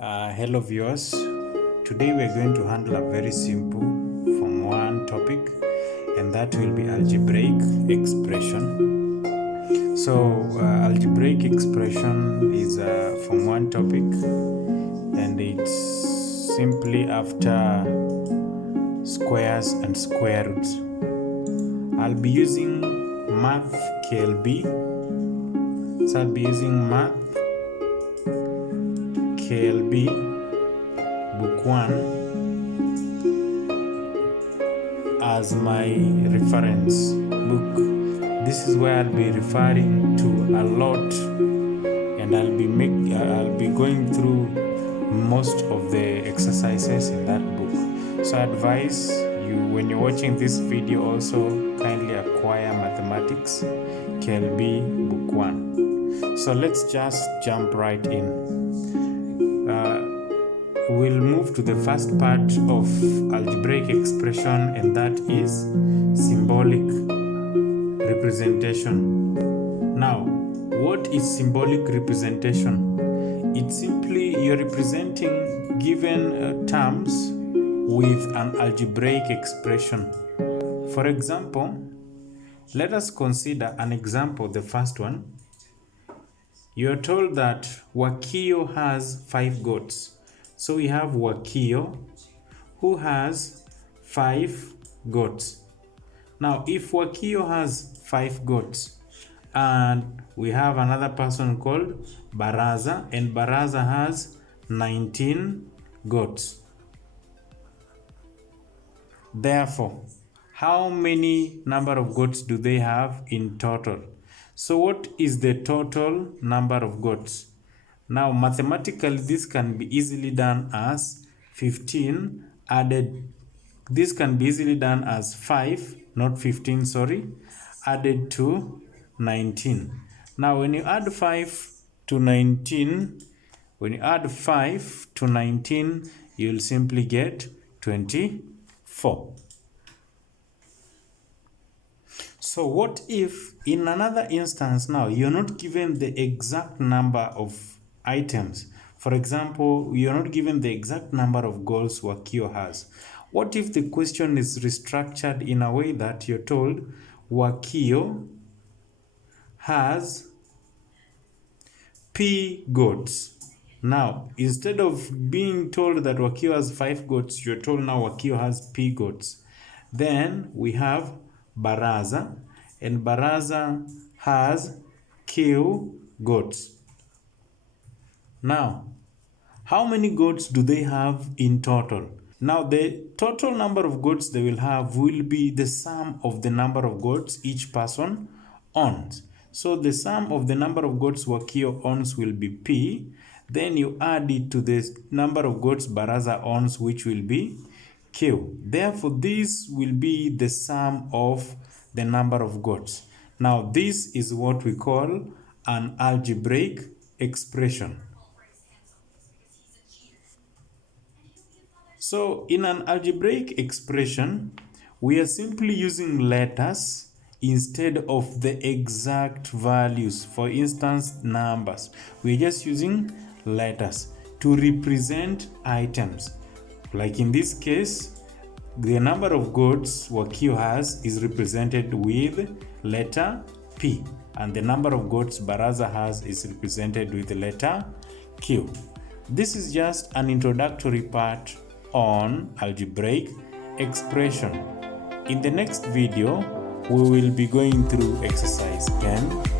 Hello viewers, today we are going to handle a very simple form 1 topic, and that will be algebraic expression. So algebraic expression is a form 1 topic, and it's simply after squares and square roots. I'll be using math KLB, so I'll be using math KLB book 1 as my reference book. This is where I'll be referring to a lot, and I'll be going through most of the exercises in that book. So I advise you, when you're watching this video, also kindly acquire mathematics KLB book 1. So let's just jump right in. We'll move to the first part of algebraic expression, and that is symbolic representation. Now, what is symbolic representation? It's simply you're representing given terms with an algebraic expression. For example, let us consider an example, the first one. You're told that Wakio has 5 goats. So we have Wakio who has 5 goats. Now, if Wakio has 5 goats and we have another person called Baraza, and Baraza has 19 goats. Therefore, how many number of goats do they have in total? So what is the total number of goats? Now, mathematically, this can be easily done as 15 added. This can be easily done as 5, not 15, sorry, added to 19. Now, when you add 5 to 19, you'll simply get 24. So what if in another instance now you're not given the exact number of items? For example, you're not given the exact number of goals Wakio has. What if the question is restructured in a way that you're told Wakio has P goats? Now, instead of being told that Wakio has 5 goats, you're told now Wakio has P goats. Then we have Baraza, and Baraza has Q goats. Now, how many goats do they have in total? Now, the total number of goats they will have will be the sum of the number of goats each person owns. So the sum of the number of goats Wakio owns will be P. Then you add it to the number of goats Baraza owns, which will be Q. Therefore, this will be the sum of the number of goats. Now, this is what we call an algebraic expression. So, in an algebraic expression, we are simply using letters instead of the exact values. For instance, numbers. We're just using letters to represent items. Like in this case, the number of goats Wakio has is represented with letter P, and the number of goats Baraza has is represented with the letter Q. This is just an introductory part on algebraic expression. In the next video, we will be going through exercise 10.